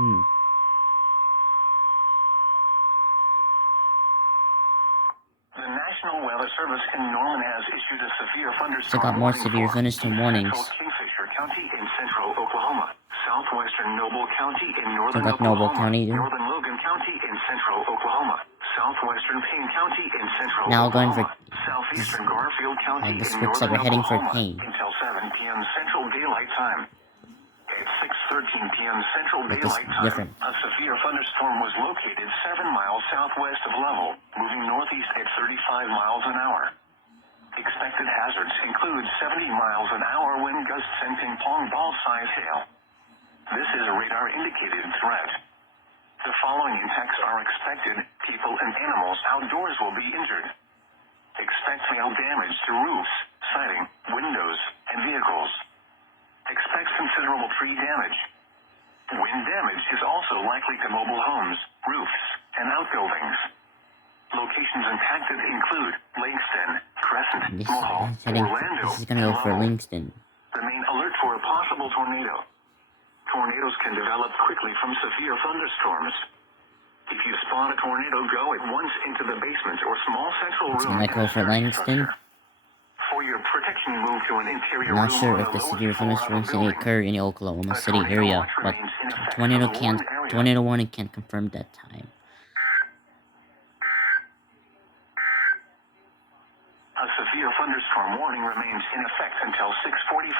The National Weather Service in Norman has issued a severe thunderstorm got more severe thunderstorm warnings. Central Kingfisher County in central Oklahoma, southwestern Noble County in northern got Oklahoma, Noble County, northern Logan County in central Oklahoma, southwestern Payne County in central now Oklahoma, going for southeastern Garfield County this in looks like northern we're heading for Oklahoma Payne. until 7 p.m. Central Daylight Time. At 6:13 p.m. Central Daylight Time, different. a severe thunderstorm was located 7 miles southwest of Level, moving northeast at 35 miles an hour. Expected hazards include 70 miles an hour wind gusts and ping-pong ball-sized hail. This is a radar-indicated threat. The following impacts are expected. People and animals outdoors will be injured. Expect hail damage to roofs, siding, windows, and vehicles. Expect considerable tree damage. Wind damage is also likely to mobile homes, roofs, and outbuildings. Locations impacted include Langston, Crescent, Mohawk, Orlando, this is gonna go for Langston. Remain alert for a possible tornado. Tornadoes can develop quickly from severe thunderstorms. If you spot a tornado, go at once into the basement or small central room. It's gonna go for Langston. For your protection, move to an interior I'm not room sure on if the the lowest severe floor of thunderstorms a can building. occur in the Oklahoma A City tornado area, watch but remains in effect tornado for the warned area. tornado warning can't confirm that time. A severe thunderstorm warning remains in effect until 6:45.